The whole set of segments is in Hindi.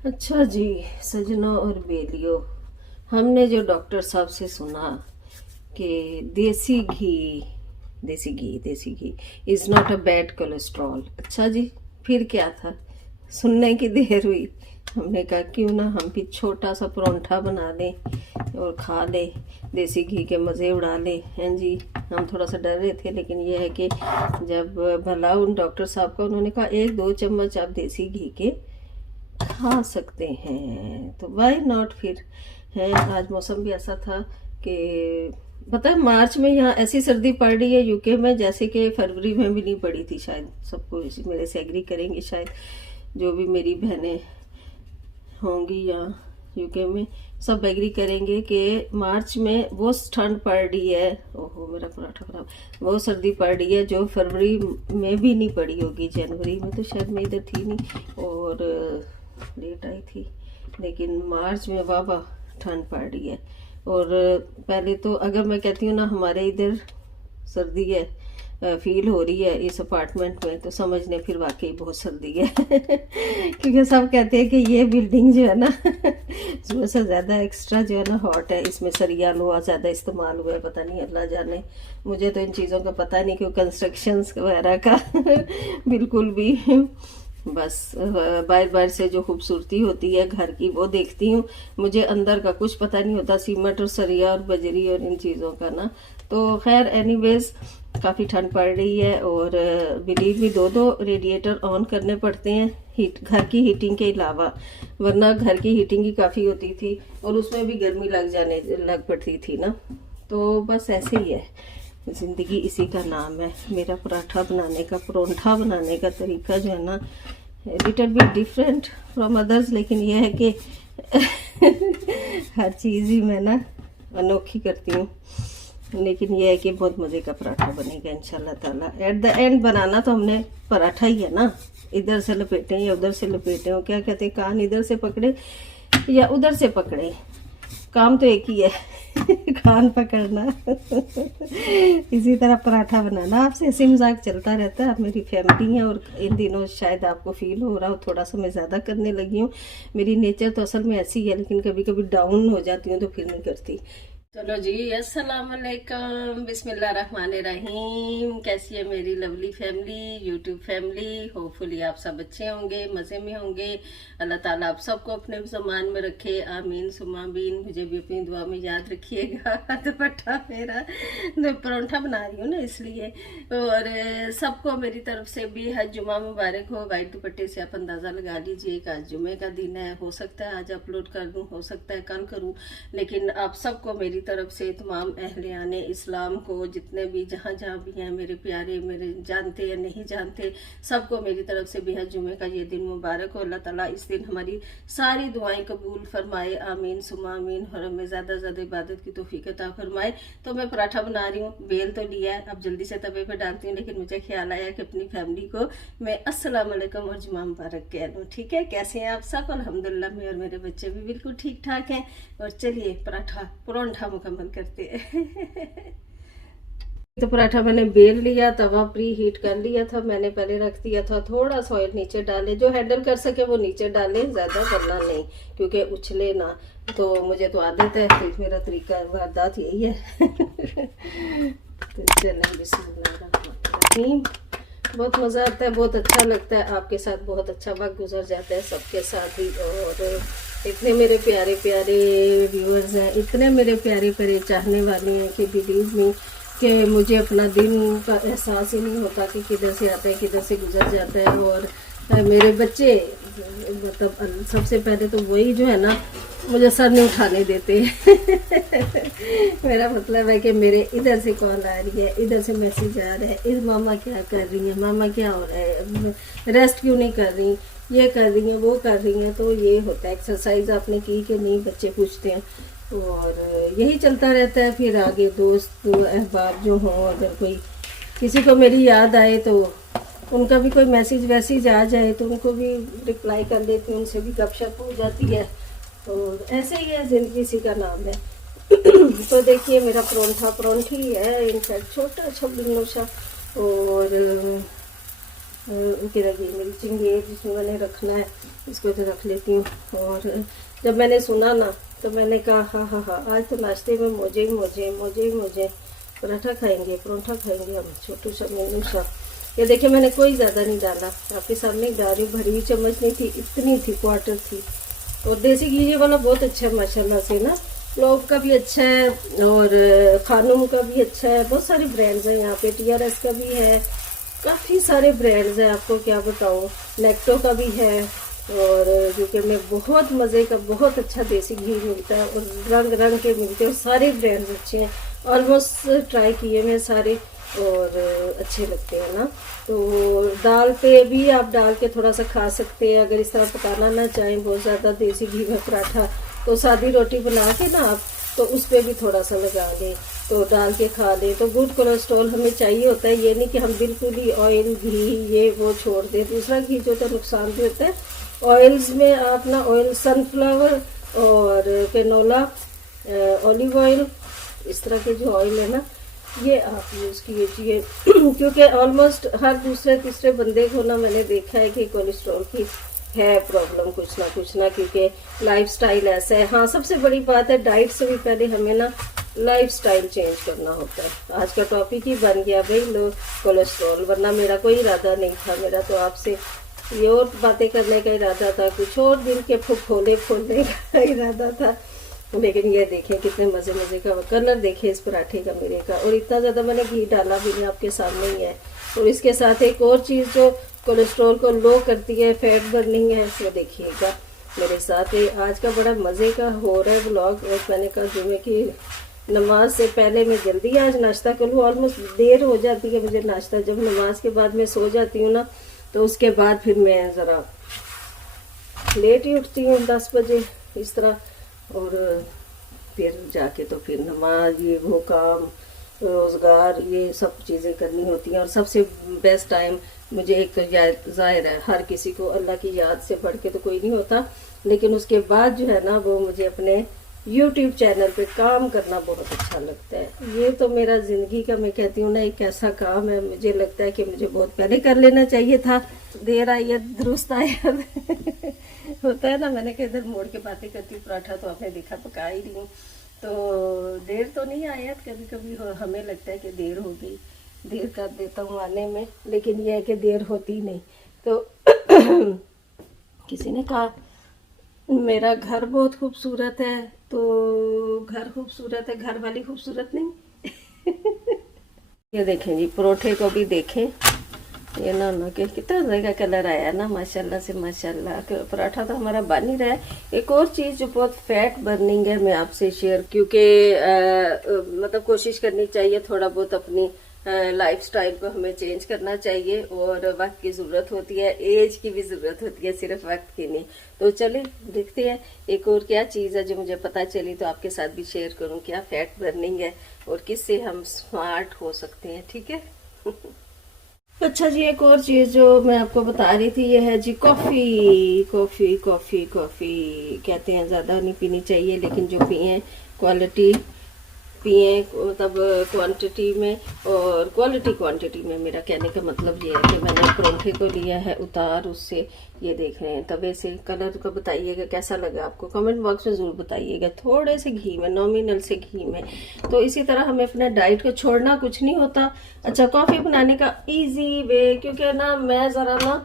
अच्छा जी, सजनों और बेलियों, हमने जो डॉक्टर साहब से सुना कि desi ghee is not a bad cholesterol. अच्छा जी, फिर क्या था? सुनने की देर हुई। हमने कहा क्यों ना हम भी छोटा सा परोंठा बना लें और खा ले, देसी घी के मज़े उड़ा ले। हैं जी, हम थोड़ा सा डर रहे थे, लेकिन यह है कि जब भला उन डॉक्टर साहब का, उन्होंने कहा 1-2 चम्मच आप देसी घी के खा सकते हैं तो वाई नॉट फिर। है, आज मौसम भी ऐसा था कि पता है मार्च में यहाँ ऐसी सर्दी पड़ रही है यूके में जैसे कि फरवरी में भी नहीं पड़ी थी। शायद सबको इसी मेरे से एग्री करेंगे, शायद जो भी मेरी बहनें होंगी यहाँ यूके में सब एग्री करेंगे कि मार्च में वो ठंड पड़ रही है। ओहो मेरा पराठा खराब। वो सर्दी पड़ रही है जो फरवरी में भी नहीं पड़ी होगी। जनवरी में तो शायद मैं इधर थी नहीं और लेट आई थी, लेकिन मार्च में वाह ठंड पड़ रही है। और पहले तो अगर मैं कहती हूँ ना हमारे इधर सर्दी है फील हो रही है इस अपार्टमेंट में, तो समझने फिर वाकई बहुत सर्दी है क्योंकि सब कहते हैं कि ये बिल्डिंग जो है ना उसमें से ज़्यादा एक्स्ट्रा जो है ना हॉट है, इसमें सरिया लोहा ज़्यादा इस्तेमाल हुआ है। पता नहीं, अल्लाह जाने, मुझे तो इन चीज़ों का पता नहीं क्यों कंस्ट्रक्शन वगैरह का बिल्कुल भी। बस बाहर बाहर से जो खूबसूरती होती है घर की वो देखती हूँ, मुझे अंदर का कुछ पता नहीं होता, सीमेंट और सरिया और बजरी और इन चीज़ों का ना। तो खैर एनीवेज काफ़ी ठंड पड़ रही है और बिलीव भी 2-2 रेडिएटर ऑन करने पड़ते हैं हीट, घर की हीटिंग के अलावा, वरना घर की हीटिंग ही काफ़ी होती थी और उसमें भी गर्मी लग पड़ती थी ना। तो बस ऐसे ही है ज़िंदगी, इसी का नाम है। मेरा परोंठा बनाने का तरीका जो है ना little bit different from others, लेकिन यह है कि हर चीज़ ही मैं ना अनोखी करती हूँ। लेकिन यह है कि बहुत मज़े का पराठा बनेगा इंशाल्लाह ताला। एट द एंड बनाना तो हमने पराठा ही है ना, इधर से लपेटें या उधर से लपेटें, और क्या कहते हैं, कान इधर से पकड़े या उधर से पकड़े, काम तो एक ही है कान पकड़ना इसी तरह पराठा बनाना। आपसे ऐसे मजाक चलता रहता है, आप मेरी फैमिली हैं और इन दिनों शायद आपको फील हो रहा हो थोड़ा सा मैं ज़्यादा करने लगी हूँ। मेरी नेचर तो असल में ऐसी है, लेकिन कभी कभी डाउन हो जाती हूँ तो फिर नहीं करती। चलो जी, अस्सलाम वालेकुम, बिस्मिल्लाह रहमान रहीम। कैसी है मेरी lovely family, YouTube family? Hopefully आप सब अच्छे होंगे, मज़े में होंगे। अल्लाह ताला आप सबको अपने ज़मान में रखे, आमीन सुमा बीन। मुझे भी अपनी दुआ में याद रखिएगा। दुपट्टा मेरा तो परोंठा बना रही हूँ ना इसलिए। और सबको मेरी तरफ से भी हज जुमा मुबारक हो। वाइट दुपट्टे से आप अंदाज़ा लगा लीजिए कि आज जुमे का दिन है। हो सकता है आज अपलोड कर दूँ, हो सकता है कल करूँ, लेकिन आप सबको मेरी तरफ से, तमाम अहले आने इस्लाम को, जितने भी जहाँ जहाँ भी हैं मेरे प्यारे, मेरे जानते या नहीं जानते, सबको मेरी तरफ से बेहद जुमे का ये दिन मुबारक हो। अल्लाह ताला इस दिन हमारी सारी दुआएं कबूल फरमाए, आमीन सुमा आमीन, और हमें ज़्यादा से ज़्यादा इबादत की तौफीक अता फरमाए। तो मैं पराठा बना रही हूँ, बेल तो लिया है, अब जल्दी से तवे पर डालती हूँ, लेकिन मुझे ख्याल आया कि अपनी फैमिली को मैं अस्सलाम वालेकुम और जुमा मुबारक कह दूँ। ठीक है, कैसे हैं आप सब? अल्हम्दुलिल्लाह, मैं और मेरे बच्चे भी बिल्कुल ठीक ठाक हैं। और चलिए परोंठा मुकम्मल करते हैं तो पराठा मैंने बेल लिया, तवा प्री हीट कर लिया था, मैंने पहले रख दिया था। थोड़ा सा ऑयल नीचे डाले, जो हैंडल कर सके वो नीचे डाले, ज़्यादा वरना नहीं, क्योंकि उछले ना। तो मुझे तो आदत है, तो मेरा तरीका वारदात यही है तो चलें, बिस्मिल्लाहिर्रहमानिर्रहीम। बहुत मज़ा आता है, बहुत अच्छा लगता है, आपके साथ बहुत अच्छा वक्त गुजर जाता है सबके साथ ही। और इतने मेरे प्यारे प्यारे व्यूअर्स हैं, इतने मेरे प्यारे प्यारे चाहने वाले हैं कि बिलीव मी कि मुझे अपना दिन का एहसास ही नहीं होता कि किधर से आता है किधर से गुजर जाता है। और मेरे बच्चे, मतलब सबसे पहले तो वही जो है ना मुझे सर नहीं उठाने देते मेरा मतलब है कि मेरे इधर से कॉल आ रही है, इधर से मैसेज आ रहा है, इस मामा क्या कर रही है, मामा क्या हो रहा है, रेस्ट क्यों नहीं कर रही, ये कर रही हैं, वो कर रही हैं। तो ये होता है, एक्सरसाइज आपने की कि नहीं, बच्चे पूछते हैं, और यही चलता रहता है। फिर आगे दोस्त अहबाब जो हों, अगर कोई किसी को मेरी याद आए तो उनका भी कोई मैसेज वैसेज आ जाए तो उनको भी रिप्लाई कर देती हूँ, उनसे भी गपशप हो जाती है। और ऐसे ही है ज़िंदगी, इसी का नाम है तो देखिए मेरा परोंठी है, इनफैक्ट छोटा सा बिन्नू सा। और उनकी लगी मिर्चिंग ये जिसमें मैंने रखना है, इसको तो रख लेती हूँ। और जब मैंने सुना ना तो मैंने कहा हाँ हाँ हाँ, आज तो नाश्ते में मोजे पराठा खाएंगे, परोठा खाएंगे हम, छोटू सा मेनू सा। ये देखिए मैंने कोई ज़्यादा नहीं डाला, आपके सामने ही डाल रही हूँ, भरी हुई चम्मच नहीं थी, इतनी थी, क्वार्टर थी। और देसी घी ये वाला बहुत अच्छा है माशाल्लाह से ना, क्लोव का भी अच्छा है और खानूम का भी अच्छा है, बहुत सारे ब्रांड्स हैं यहाँ पे, TRS का भी है, काफ़ी सारे ब्रांड्स हैं, आपको क्या बताऊँ, नेक्टो का भी है। और क्योंकि मैं बहुत मज़े का बहुत अच्छा देसी घी मिलता है और रंग रंग के मिलते हैं, सारे ब्रांड्स अच्छे हैं, ऑलमोस्ट ट्राई किए मैं सारे और अच्छे लगते हैं ना। तो दाल पे भी आप डाल के थोड़ा सा खा सकते हैं, अगर इस तरह पकाना ना चाहें बहुत ज़्यादा देसी घी में पराठा, तो सादी रोटी बना के ना आप तो उस पर भी थोड़ा सा लगा दें, तो डाल के खा लें। तो गुड कोलेस्ट्रॉल हमें चाहिए होता है, ये नहीं कि हम बिल्कुल ही ऑयल घी ये वो छोड़ दें, दूसरा घी जो होता है नुकसान भी होता है। ऑयल्स में आप ना ऑयल सनफ्लावर और कैनोला, ऑलिव ऑयल, इस तरह के जो ऑयल है ना ये आप यूज़ कीजिए क्योंकि ऑलमोस्ट हर दूसरे तीसरे बंदे को ना मैंने देखा है कि कोलेस्ट्रॉल की है प्रॉब्लम कुछ ना, क्योंकि लाइफस्टाइल ऐसा है। हाँ, सबसे बड़ी बात है डाइट से भी पहले हमें ना लाइफस्टाइल चेंज करना होता है। आज का टॉपिक ही बन गया भाई लो कोलेस्ट्रॉल, वरना मेरा कोई इरादा नहीं था, मेरा तो आपसे ये और बातें करने का इरादा था, कुछ और दिल के फोले खोलने का इरादा था। लेकिन ये देखें कितने मज़े का कलर देखें इस पराठे का मेरे का, और इतना ज़्यादा मैंने घी डाला भी नहीं, आपके सामने ही है। और इसके साथ एक और चीज़ जो कोलेस्ट्रॉल को लो करती है, फैट बर्निंग है, वो देखिएगा मेरे साथ। आज का बड़ा मज़े का हो रहा है ब्लॉग। और मैंने कहा जुमे की नमाज से पहले मैं जल्दी आज नाश्ता कर लूँ, ऑलमोस्ट देर हो जाती है मुझे नाश्ता, जब नमाज के बाद मैं सो जाती हूँ ना तो उसके बाद फिर मैं ज़रा लेट ही उठती हूँ 10 बजे इस तरह, और फिर जाके तो फिर नमाज ये वो काम रोज़गार ये सब चीज़ें करनी होती हैं। और सबसे बेस्ट टाइम मुझे एक ज़ाहिर है हर किसी को अल्लाह की याद से बढ़ के तो कोई नहीं होता, लेकिन उसके बाद जो है ना वो मुझे अपने YouTube चैनल पे काम करना बहुत अच्छा लगता है। ये तो मेरा ज़िंदगी का मैं कहती हूँ ना एक ऐसा काम है, मुझे लगता है कि मुझे बहुत पहले कर लेना चाहिए था। देर आई दुरुस्त आया होता है ना, मैंने कहा इधर मोड़ के बातें करती हूँ, पराठा तो आपने देखा पका ही रही हूँ, तो देर तो नहीं आया, कभी कभी हमें लगता है कि देर हो गई, देर कर देता हूँ आने में, लेकिन यह है कि देर होती नहीं। तो किसी ने कहा मेरा घर बहुत खूबसूरत है, तो घर खूबसूरत है, घर वाली खूबसूरत नहीं ये देखें जी, परोठे को भी देखें, ये ना कि कितना तरह का कलर आया ना, माशाल्लाह से माशाल्लाह। पराठा तो हमारा बन ही रहा है। एक और चीज़ जो बहुत फैट बर्निंग है मैं आपसे शेयर, क्योंकि मतलब कोशिश करनी चाहिए थोड़ा बहुत अपनी लाइफस्टाइल को हमें चेंज करना चाहिए, और वक्त की ज़रूरत होती है, एज की भी ज़रूरत होती है, सिर्फ वक्त की नहीं। तो चलिए देखते हैं एक और क्या चीज़ है जो मुझे पता चली, तो आपके साथ भी शेयर करूं क्या फैट बर्निंग है और किससे हम स्मार्ट हो सकते हैं, ठीक है अच्छा जी, एक और चीज़ जो मैं आपको बता रही थी ये है जी कॉफ़ी। कॉफ़ी कॉफ़ी कॉफ़ी कहते हैं ज़्यादा नहीं पीनी चाहिए, लेकिन जो पिए क्वालिटी पिए, मतलब क्वांटिटी में और क्वांटिटी में। मेरा कहने का मतलब ये है कि मैंने परोठे को लिया है उतार, उससे ये देख रहे हैं तवे से, कलर का बताइएगा कैसा लगा आपको, कमेंट बॉक्स में ज़रूर बताइएगा, थोड़े से घी में, नॉमिनल से घी में। तो इसी तरह हमें अपना डाइट को छोड़ना कुछ नहीं होता। अच्छा, कॉफ़ी बनाने का ईजी वे, क्योंकि ना मैं ज़रा ना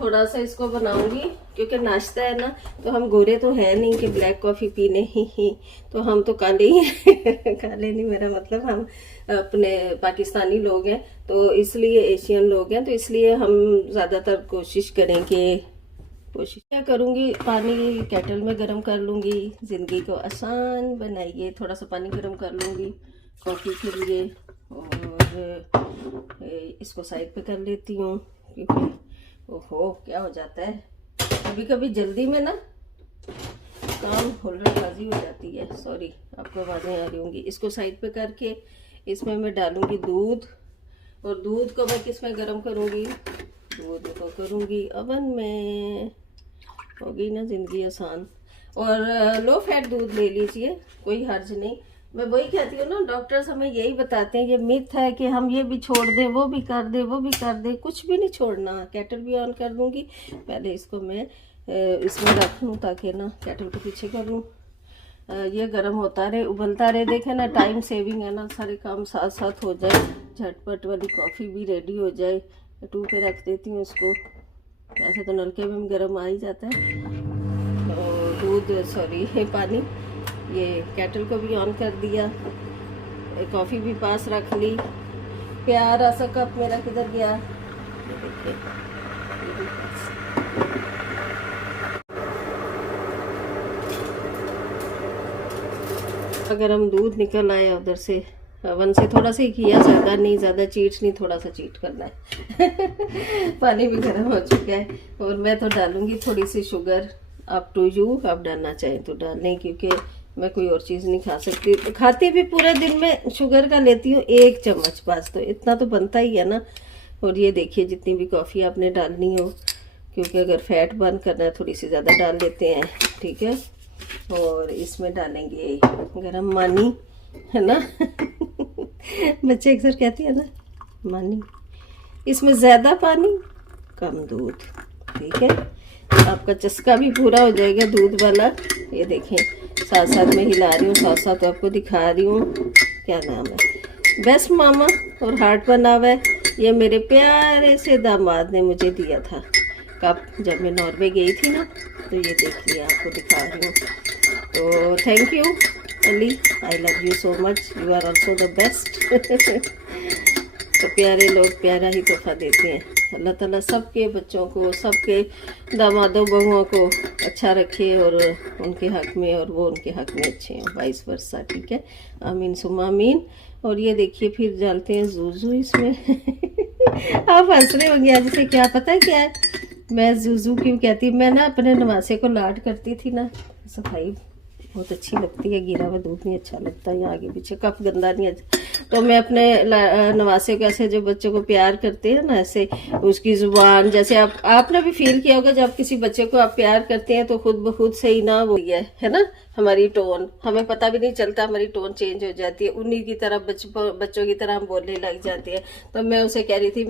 थोड़ा सा इसको बनाऊंगी, क्योंकि नाश्ता है ना, तो हम गोरे तो है नहीं कि ब्लैक कॉफ़ी पीने ही तो हम तो काले ही काले नहीं, मेरा मतलब हम अपने पाकिस्तानी लोग हैं, तो इसलिए एशियन लोग हैं, तो इसलिए हम ज़्यादातर कोशिश क्या करूँगी, पानी केटल में गर्म कर लूँगी, ज़िंदगी को आसान बनाइए, थोड़ा सा पानी गर्म कर लूँगी कॉफ़ी के लिए, और इसको साइड पे कर लेती हूँ, क्योंकि ओहो क्या हो जाता है कभी कभी जल्दी में ना काम हुल्लड़बाजी हो जाती है। सॉरी, आपको आवाज़ें आ रही होंगी। इसको साइड पे करके इसमें मैं डालूंगी दूध, और दूध को मैं किस में गर्म करूंगी, दूध को करूंगी अवन में, होगी ना ज़िंदगी आसान। और लो फैट दूध ले लीजिए, कोई हर्ज नहीं, मैं वही कहती हूँ ना, डॉक्टर्स हमें यही बताते हैं, ये मिथ है कि हम ये भी छोड़ दें, वो भी कर दे, वो भी कर दे, कुछ भी नहीं छोड़ना। केटल भी ऑन कर दूँगी, पहले इसको मैं इसमें रख लूँ ताकि ना केटल को पीछे कर लूँ, ये गर्म होता रहे, उबलता रहे। देखे ना, टाइम सेविंग है ना, सारे काम साथ साथ हो जाए, झटपट वाली कॉफ़ी भी रेडी हो जाए। 2 पे रख देती हूँ इसको, ऐसे तो नलके में गर्म आ ही जाता है। दूध सॉरी पानी, ये केटल को भी ऑन कर दिया, कॉफ़ी भी पास रख ली। प्यारा सा कप मेरा किधर गया, ये देखिए, ये भी पास। अगर हम दूध निकल आया उधर से ओवन से, थोड़ा सा ही किया, ज़्यादा नहीं, ज़्यादा चीट नहीं, थोड़ा सा चीट करना है। पानी भी गर्म हो चुका है और मैं तो डालूंगी थोड़ी सी शुगर, अप टू यू, आप डालना चाहें तो डाल लें, क्योंकि मैं कोई और चीज़ नहीं खा सकती। खाती भी पूरे दिन में शुगर का लेती हूँ 1 चम्मच बस, तो इतना तो बनता ही है ना। और ये देखिए, जितनी भी कॉफ़ी आपने डालनी हो, क्योंकि अगर फैट बर्न करना है थोड़ी सी ज़्यादा डाल लेते हैं, ठीक है। और इसमें डालेंगे गरम पानी, है ना। बच्चे अक्सर कहती है ना मानी, इसमें ज़्यादा पानी कम दूध, ठीक है। आपका चस्का भी पूरा हो जाएगा दूध वाला। ये देखें, साथ साथ में हिला रही हूँ, साथ साथ आपको दिखा रही हूँ। क्या नाम है, बेस्ट मामा और हार्ट बना हुआ है, ये मेरे प्यारे से दामाद ने मुझे दिया था कप, जब मैं नॉर्वे गई थी ना। तो ये देखिए, आपको दिखा रही हूँ। तो thank you Ali, I love you so much, you are also the best. तो प्यारे लोग प्यारा ही तोहफा देते हैं। अल्लाह ताला सबके बच्चों को, सबके दामादों बहुओं को अच्छा रखे और उनके हक में, और वो उनके हक में अच्छे हैं, वाइस वर्सा, ठीक है। आमीन सुम्मा आमीन। और ये देखिए, फिर डालते हैं जूजू इसमें। आप हंस रहे होंगे आज से, क्या पता है क्या है, मैं जूजू क्यों कहती, मैं ना अपने नवासे को लाड करती थी ना, सफाई बहुत अच्छी लगती है, गिरा हुआ दूध नहीं अच्छा लगता, या आगे पीछे कप गंदा नहीं अच्छा, तो मैं अपने नवासे को ऐसे, जो बच्चों को प्यार करते हैं ना, ऐसे उसकी जुबान, जैसे आपने भी फील किया होगा, जब किसी बच्चे को आप प्यार करते हैं तो खुद ब खुद से ही ना वो है ना, हमारी टोन, हमें पता भी नहीं चलता, हमारी टोन चेंज हो जाती है, उन्हीं की तरह बच्चों की तरह हम बोलने लग जाते हैं। तो मैं उसे कह रही थी,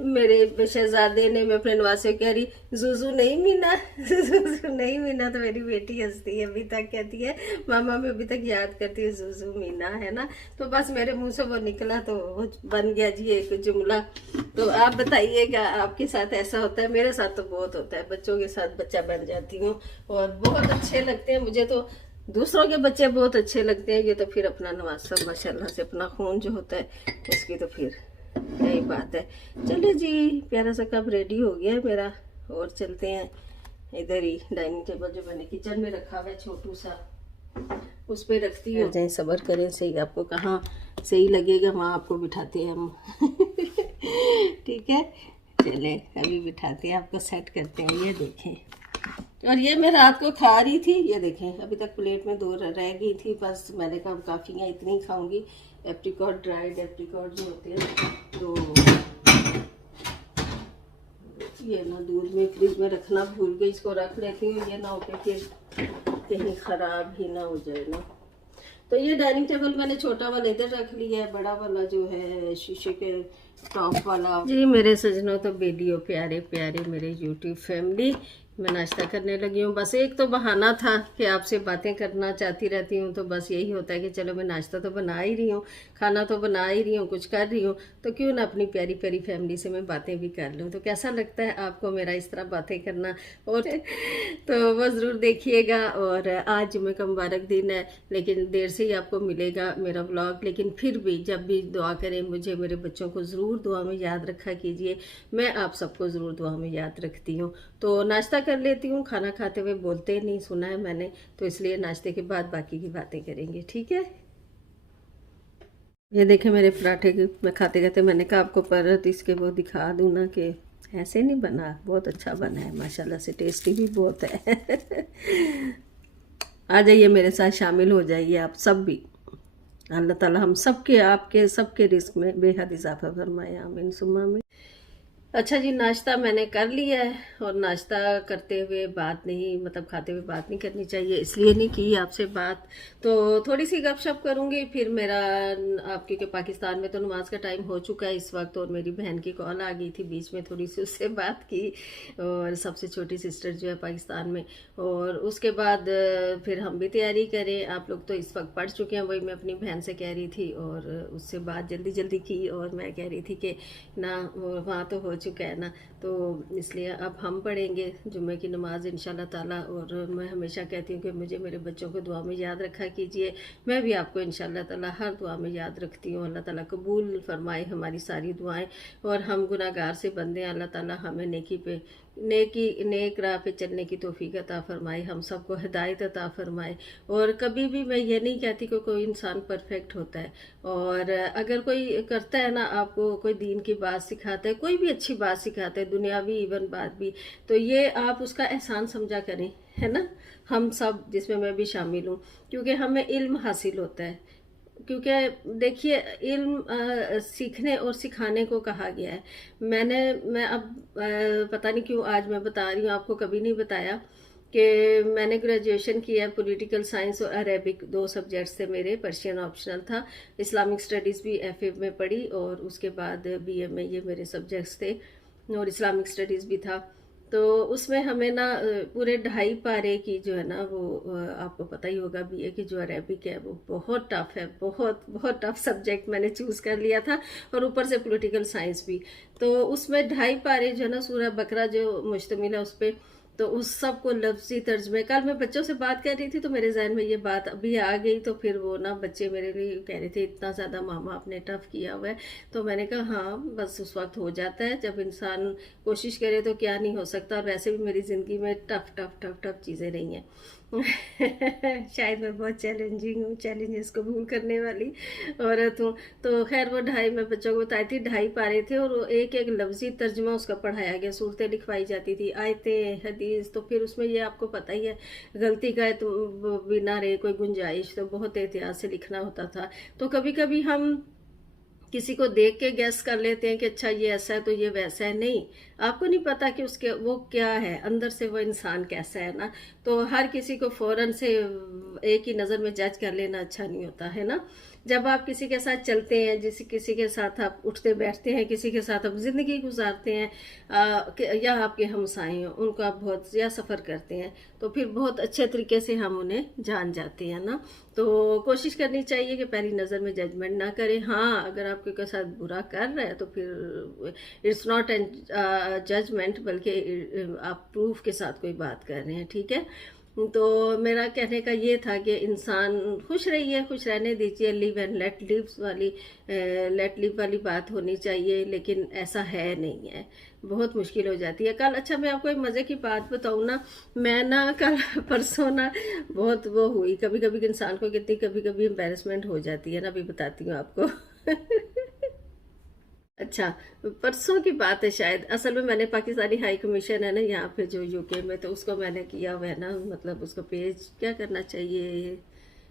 मेरे शहजादे ने, मैं अपने नवासे को कह रही, जूजू नहीं मीना, जूजू नहीं मीना। तो मेरी बेटी हंसती है, अभी तक कहती है मामा, मैं अभी तक याद करती हूँ जूजू मीना, है ना। तो बस मेरे मुंह से वो निकला, तो वो बन गया जी एक जुमला। तो आप बताइएगा, आपके साथ ऐसा होता है? मेरे साथ तो बहुत होता है, बच्चों के साथ बच्चा बन जाती हूँ और बहुत अच्छे लगते हैं मुझे। तो दूसरों के बच्चे बहुत अच्छे लगते हैं, ये तो फिर अपना नवासा माशाल्लाह से, अपना खून जो होता है उसकी तो फिर यही बात है। चलो जी, प्यारा सा कप रेडी हो गया है मेरा, और चलते हैं इधर ही। डाइनिंग टेबल जो मैंने किचन में रखा हुआ है छोटू सा, उस पर रखती हूँ। जाए सब्र करें, सही आपको कहाँ सही लगेगा वहाँ आपको बिठाते हैं हम। ठीक है, चले अभी बिठाते हैं, आपको सेट करते हैं। ये देखें, और ये मैं रात को खा रही थी, ये देखें, अभी तक प्लेट में 2 रह गई थी, बस मैंने कहा काफ़ी है, इतनी खाऊंगी। एप्रिकॉट, ड्राइड एप्रिकॉट जो होते हैं, तो ये ना दूध में फ्रिज में रखना भूल गई, इसको रख लेती हूँ, ये ना हो के कहीं ख़राब ही ना हो जाए ना। तो ये डाइनिंग टेबल मैंने छोटा वाला इधर रख लिया है, बड़ा वाला जो है शीशे के टॉप वाला। जी मेरे सजनों, तो बेलियो, प्यारे प्यारे मेरे यूट्यूब फैमिली, मैं नाश्ता करने लगी हूँ। बस एक तो बहाना था कि आपसे बातें करना चाहती रहती हूँ, तो बस यही होता है कि चलो मैं नाश्ता तो बना ही रही हूँ, खाना तो बना ही रही हूँ, कुछ कर रही हूँ, तो क्यों ना अपनी प्यारी प्यारी फैमिली से मैं बातें भी कर लूँ। तो कैसा लगता है आपको मेरा इस तरह बातें करना? और तो वो ज़रूर देखिएगा। और आज जुम्मे का मुबारक दिन है, लेकिन देर से ही आपको मिलेगा मेरा व्लॉग, लेकिन फिर भी जब भी दुआ करें मुझे, मेरे बच्चों को ज़रूर दुआ में याद रखा कीजिए, मैं आप सबको ज़रूर दुआ में याद रखती हूँ। तो नाश्ता कर लेती हूँ, खाना खाते हुए बोलते नहीं सुना है मैंने, तो इसलिए नाश्ते के बाद बाकी की बातें करेंगे, ठीक है। ये देखें मेरे पराठे की, मैं खाते खाते मैंने कहा आपको परत इसके वो दिखा दूँ ना, कि ऐसे नहीं बना, बहुत अच्छा बना है माशाल्लाह से, टेस्टी भी बहुत है। आ जाइए मेरे साथ, शामिल हो जाइए आप सब भी। अल्लाह ताला हम सबके, आपके सबके रिस्क में बेहद इजाफा फरमाए, आमीन सुम्मा आमीन। अच्छा जी, नाश्ता मैंने कर लिया है। और नाश्ता करते हुए बात नहीं, मतलब खाते हुए बात नहीं करनी चाहिए, इसलिए नहीं की आपसे बात। तो थोड़ी सी गपशप करूंगी, फिर मेरा आप, क्योंकि पाकिस्तान में तो नमाज का टाइम हो चुका है इस वक्त, और मेरी बहन की कॉल आ गई थी बीच में, थोड़ी सी उससे बात की। और सबसे छोटी सिस्टर जो है पाकिस्तान में। और उसके बाद फिर हम भी तैयारी करें। आप लोग तो इस वक्त पढ़ चुके हैं, वही मैं अपनी बहन से कह रही थी, और उससे बात जल्दी जल्दी की। और मैं कह रही थी कि ना, वो वहाँ तो हो चुका है ना, तो इसलिए अब हम पढ़ेंगे जुम्मे की नमाज इंशाल्लाह ताला। और मैं हमेशा कहती हूँ कि मुझे मेरे बच्चों को दुआ में याद रखा कीजिए। मैं भी आपको इंशाल्लाह ताला हर दुआ में याद रखती हूँ। अल्लाह ताला कबूल फरमाए हमारी सारी दुआएं। और हम गुनाहगार से बंदे हैं, अल्लाह ताला हमें नेक राह पे चलने की तौफीक अता फरमाए, हम सबको हिदायत अता फरमाए। और कभी भी मैं ये नहीं कहती कि कोई इंसान परफेक्ट होता है। और अगर कोई करता है ना, आपको कोई दीन की बात सिखाता है, कोई भी अच्छी बात सिखाता है, दुनियावी इवन बात भी, तो ये आप उसका एहसान समझा करें, है ना। हम सब, जिसमें मैं भी शामिल हूँ, क्योंकि हमें इल्म हासिल होता है। क्योंकि देखिए, इल्म सीखने और सिखाने को कहा गया है। मैं अब पता नहीं क्यों आज मैं बता रही हूँ आपको, कभी नहीं बताया कि मैंने ग्रेजुएशन किया है। पॉलिटिकल साइंस और अरेबिक, दो सब्जेक्ट्स थे मेरे, पर्शियन ऑप्शनल था। इस्लामिक स्टडीज़ भी एफए में पढ़ी, और उसके बाद बीए में ये मेरे सब्जेक्ट्स थे, और इस्लामिक स्टडीज़ भी था। तो उसमें हमें ना पूरे 2.5 पारे की जो है ना वो, आपको पता ही होगा, बीए की जो अरेबिक है वो बहुत टफ है, बहुत बहुत टफ सब्जेक्ट मैंने चूज कर लिया था। और ऊपर से पॉलिटिकल साइंस भी। तो उसमें 2.5 पारे जो है ना, सूरह बकरा जो मुश्तमिल है उस पर, तो उस सब को लफ्जी तर्जमे, कल मैं बच्चों से बात कर रही थी तो मेरे जहन में ये बात अभी आ गई। तो फिर वो ना बच्चे मेरे लिए कह रहे थे, इतना ज़्यादा मामा आपने टफ किया हुआ है। तो मैंने कहा हाँ, बस उस वक्त हो जाता है जब इंसान कोशिश करे तो क्या नहीं हो सकता। और वैसे भी मेरी ज़िंदगी में टफ टफ टफ टफ चीज़ें रही हैं। शायद मैं बहुत चैलेंजिंग हूँ, चैलेंजेस कबूल करने वाली औरत हूँ। तो खैर वो मैं बच्चों को बताई थी, 2.5 पारे थे, और एक एक लफ्जी तर्जमा उसका पढ़ाया गया, सूरतें लिखवाई जाती थी, आयतें, हदीस। तो फिर उसमें ये आपको पता ही है, गलती का तो बिना रहे कोई गुंजाइश, तो बहुत एहतियात से लिखना होता था। तो कभी कभी हम किसी को देख के गैस कर लेते हैं कि अच्छा ये ऐसा है तो ये वैसा है। नहीं, आपको नहीं पता कि उसके वो क्या है, अंदर से वो इंसान कैसा है ना। तो हर किसी को फौरन से एक ही नज़र में जज कर लेना अच्छा नहीं होता है ना। जब आप किसी के साथ चलते हैं, किसी के साथ आप उठते बैठते हैं, किसी के साथ आप जिंदगी गुजारते हैं, या आपके हमसाए हैं, उनको आप बहुत या सफ़र करते हैं, तो फिर बहुत अच्छे तरीके से हम उन्हें जान जाते हैं ना। तो कोशिश करनी चाहिए कि पहली नज़र में जजमेंट ना करें। हाँ, अगर आपके के साथ बुरा कर रहा है तो फिर इट्स नॉट एन जजमेंट, बल्कि आप प्रूफ के साथ कोई बात कर रहे हैं, ठीक है। तो मेरा कहने का ये था कि इंसान खुश रहिए, खुश रहने दीजिए, लिव एंड लेट लिव वाली बात होनी चाहिए। लेकिन ऐसा है नहीं है, बहुत मुश्किल हो जाती है। कल, अच्छा मैं आपको एक मज़े की बात बताऊँ ना, मैं ना कल परसों ना बहुत वो हुई, कभी कभी इंसान को कितनी कभी कभी एम्बेरसमेंट हो जाती है ना, अभी बताती हूँ आपको। अच्छा, परसों की बात है शायद। असल में मैंने पाकिस्तानी हाई कमीशन है ना यहाँ पे जो यूके में, तो उसको मैंने किया हुआ है ना, मतलब उसको पेज क्या करना चाहिए,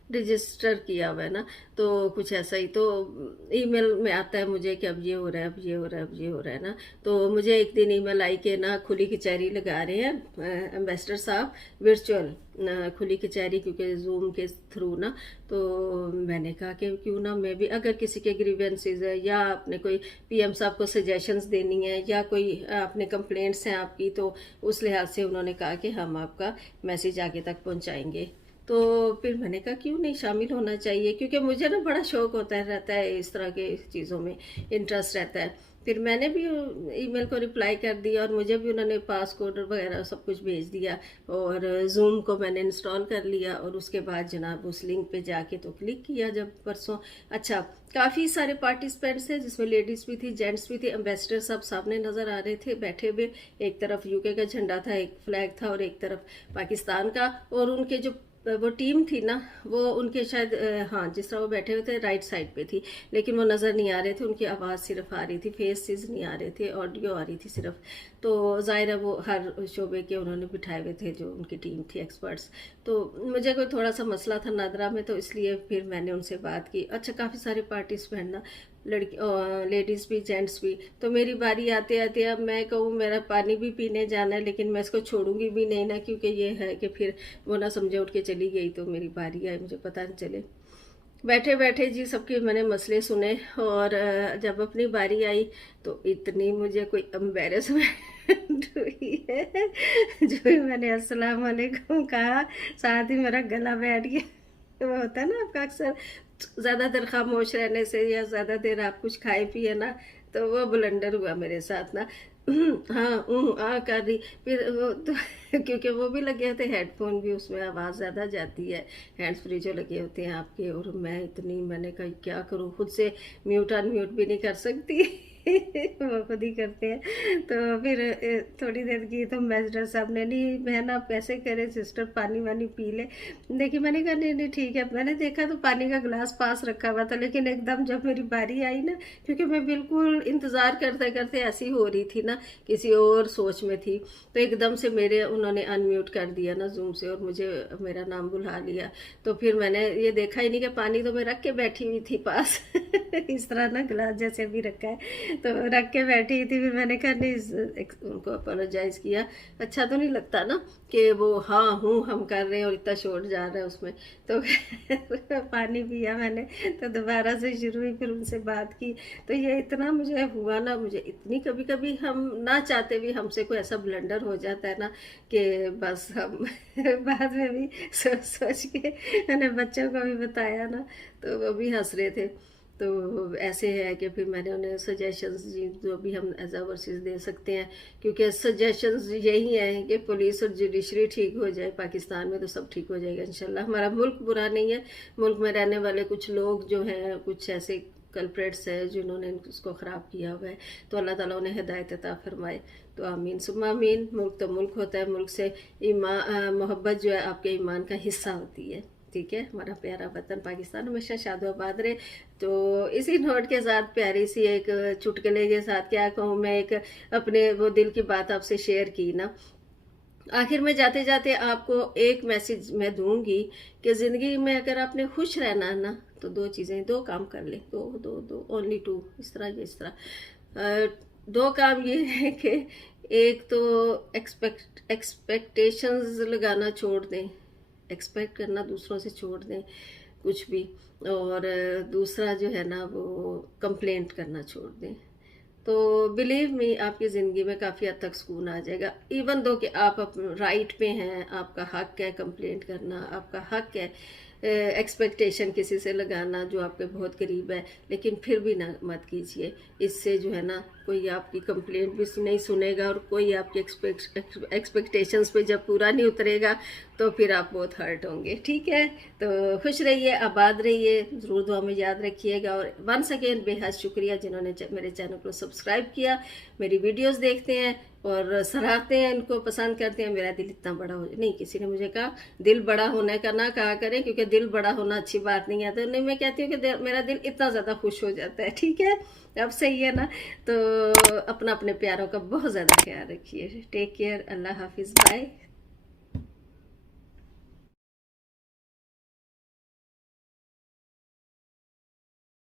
रजिस्टर किया हुआ है ना। तो कुछ ऐसा ही, तो ईमेल में आता है मुझे कि अब ये हो रहा है, अब ये हो रहा है, अब ये हो रहा है ना। तो मुझे एक दिन ईमेल आई कि ना खुली कचहरी लगा रहे हैं एम्बेसडर साहब, वर्चुअल खुली कचहरी, क्योंकि जूम के थ्रू ना। तो मैंने कहा कि क्यों ना मैं भी, अगर किसी के ग्रीवेंसेज है, या आपने कोई पीएम साहब को सजेशंस देनी है, या कोई आपने कंप्लेंट्स हैं आपकी, तो उस लिहाज से उन्होंने कहा कि हम आपका मैसेज आगे तक पहुंचाएंगे। तो फिर मैंने कहा क्यों नहीं, शामिल होना चाहिए, क्योंकि मुझे ना बड़ा शौक होता रहता है इस तरह के चीज़ों में, इंटरेस्ट रहता है। फिर मैंने भी ईमेल को रिप्लाई कर दिया, और मुझे भी उन्होंने पासकोड वगैरह सब कुछ भेज दिया, और जूम को मैंने इंस्टॉल कर लिया, और उसके बाद जनाब उस लिंक पे जाके तो क्लिक किया जब परसों। अच्छा, काफ़ी सारे पार्टिसिपेंट्स थे, जिसमें लेडीज़ भी थी, जेंट्स भी थे, एम्बेसडर सब सामने नज़र आ रहे थे बैठे हुए। एक तरफ यूके का झंडा था, एक फ्लैग था, और एक तरफ पाकिस्तान का। और उनके जो वो टीम थी ना, वो उनके शायद हाँ, जिस तरह वो बैठे हुए थे राइट साइड पे थी, लेकिन वो नज़र नहीं आ रहे थे, उनकी आवाज़ सिर्फ आ रही थी, फेसेस नहीं आ रहे थे, ऑडियो आ रही थी सिर्फ। तो जाहिर है वो हर शोबे के उन्होंने बिठाए हुए थे जो उनकी टीम थी, एक्सपर्ट्स। तो मुझे कोई थोड़ा सा मसला था नादरा में, तो इसलिए फिर मैंने उनसे बात की। अच्छा, काफ़ी सारे पार्टिसिपेंट ना, लड़की लेडीज़ भी जेंट्स भी। तो मेरी बारी आते आते अब मैं कहूँ मेरा पानी भी पीने जाना है, लेकिन मैं इसको छोड़ूंगी भी नहीं ना, क्योंकि ये है कि फिर वो ना समझे उठ के चली गई तो मेरी बारी आई, मुझे पता नहीं चले। बैठे बैठे जी सबके मैंने मसले सुने, और जब अपनी बारी आई तो इतनी मुझे कोई एम्बेरसमेंट हुई है जो भी मैंने अस्सलाम वालेकुम कहा, साथ ही मेरा गला बैठ गया। वो होता है ना आपका अक्सर ज़्यादा देर खामोश रहने से या ज़्यादा देर आप कुछ खाए पिए ना, तो वो ब्लंडर हुआ मेरे साथ ना। हाँ कर रही फिर वो तो क्योंकि वो भी लगे होते हेडफोन भी, उसमें आवाज़ ज़्यादा जाती है, हैंड्स फ्री जो लगे होते हैं आपके, और मैं इतनी मैंने कहा क्या करूँ, खुद से म्यूट अनम्यूट भी नहीं कर सकती वो खुद ही करते हैं। तो फिर थोड़ी देर की तो मैनेजर साहब ने, नहीं बहन आप कैसे करें सिस्टर, पानी वानी पी ले। देखिए मैंने कहा नहीं नहीं ठीक है। मैंने देखा तो पानी का गिलास पास रखा हुआ था, लेकिन एकदम जब मेरी बारी आई ना, क्योंकि मैं बिल्कुल इंतज़ार करते करते ऐसी हो रही थी ना, किसी और सोच में थी, तो एकदम से मेरे उन्होंने अनम्यूट कर दिया ना जूम से, और मुझे मेरा नाम बुला लिया। तो फिर मैंने ये देखा ही नहीं कि पानी तो मैं रख के बैठी हुई थी पास इस तरह ना गिलास जैसे भी रखा है तो रख के बैठी थी। फिर मैंने कहा नहीं, उनको अपोलोजाइज किया, अच्छा तो नहीं लगता ना कि वो हाँ हूँ हम कर रहे हैं और इतना शोर जा रहा है उसमें। तो पानी पिया मैंने, तो दोबारा से शुरू हुई, फिर उनसे बात की। तो ये इतना मुझे हुआ ना, मुझे इतनी कभी कभी हम ना चाहते भी हमसे कोई ऐसा ब्लंडर हो जाता है ना कि बस हम बाद में भी सोच सोच के मैंने बच्चों को भी बताया ना, तो वो भी हंस रहे थे। तो ऐसे है कि फिर मैंने उन्हें सजेशंस दी जो भी हम एज अ वर्सेस दे सकते हैं, क्योंकि सजेशंस यही है कि पुलिस और जुडिशरी ठीक हो जाए पाकिस्तान में, तो सब ठीक हो जाएगा इंशाल्लाह। हमारा मुल्क बुरा नहीं है, मुल्क में रहने वाले कुछ लोग जो हैं, कुछ ऐसे कल्प्रेट्स है जिन्होंने उसको ख़राब किया हुआ है, तो अल्लाह ताला उन्हें हिदायत अता फरमाए। तो आमीन सुम्मा आमीन। मुल्क तो मुल्क होता है, मुल्क से ईमान मोहब्बत जो है आपके ईमान का हिस्सा होती है, ठीक है। हमारा प्यारा वतन पाकिस्तान हमेशा शादोबाद रहे। तो इसी नोट के साथ प्यारी सी एक चुटकुले के साथ क्या कहूँ मैं, एक अपने वो दिल की बात आपसे शेयर की ना। आखिर में जाते जाते आपको एक मैसेज मैं दूंगी कि ज़िंदगी में अगर आपने खुश रहना है ना, तो दो चीज़ें, दो काम कर ले, दो दो दो ओनली टू, इस तरह दो काम ये है कि एक तो एक्सपेक्टेशंस लगाना छोड़ दें, एक्सपेक्ट करना दूसरों से छोड़ दें कुछ भी, और दूसरा जो है ना वो कंप्लेंट करना छोड़ दें। तो बिलीव मी आपकी ज़िंदगी में काफ़ी हद तक सुकून आ जाएगा। इवन दो कि आप राइट पे हैं, आपका हक है कंप्लेंट करना, आपका हक है एक्सपेक्टेशन किसी से लगाना जो आपके बहुत करीब है, लेकिन फिर भी ना मत कीजिए। इससे जो है ना कोई आपकी कंप्लेंट भी नहीं सुनेगा, और कोई आपकी एक्सपेक्टेशंस पे जब पूरा नहीं उतरेगा तो फिर आप बहुत हर्ट होंगे, ठीक है। तो खुश रहिए, आबाद रहिए, ज़रूर दुआ में याद रखिएगा। और वंस अगेन बेहद शुक्रिया जिन्होंने मेरे चैनल को सब्सक्राइब किया, मेरी वीडियोस देखते हैं और सराहते हैं, इनको पसंद करते हैं। मेरा दिल इतना बड़ा हो नहीं, किसी ने मुझे कहा दिल बड़ा होने का ना कहा करें, क्योंकि दिल बड़ा होना अच्छी बात नहीं है। तो नहीं, मैं कहती हूँ कि मेरा दिल इतना ज़्यादा खुश हो जाता है, ठीक है। अब सही है ना। तो अपना अपने प्यारों का बहुत ज़्यादा ख्याल रखिए। टेक केयर, अल्लाह हाफिज़, बाय।